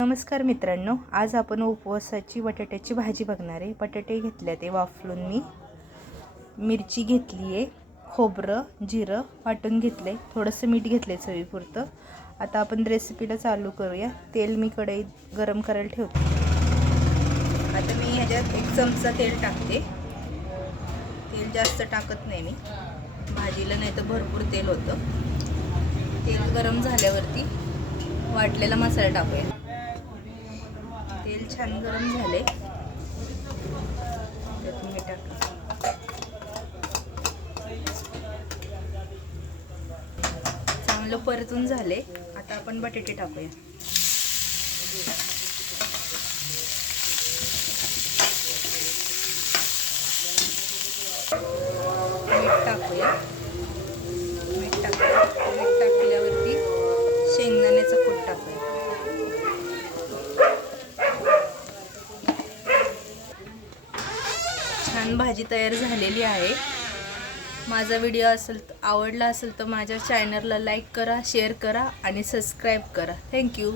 नमस्कार मित्रांनो आज आपण उपवासाची बटाट्याची भाजी बघणार आहे. बटाटे घेतले ते वाफलून मी. मिरची घेतली आहे खोबरं जिरं वाटून घेतलं आहे थोडंसं मीठ घेतलं आहे चवीपुरतं. आता आपण रेसिपीला चालू करूया. तेल मी कढईत गरम करायला ठेवते. आता मी ह्याच्यात एक चमचा तेल टाकते. तेल जास्त टाकत नाही मी. भाजीला नाही तर भरपूर तेल होतं. तेल गरम झाल्यावरती वाटलेला मसाला टाकूया. तेल छान गरम झाले. त्यात मी टाक चांगलं परतून झाले. आता आपण बटाटे टाकूया. मीठ टाकूया मीठ टाकूया मीठ टाकल्यावरती शेंगदाण्याचा कूट टाकूया छान भाजी तयार झालेली आहे. माझा व्हिडिओ असेल आवडला असेल तर माझ्या चॅनलला लाईक करा शेअर करा आणि सबस्क्राईब करा. थँक्यू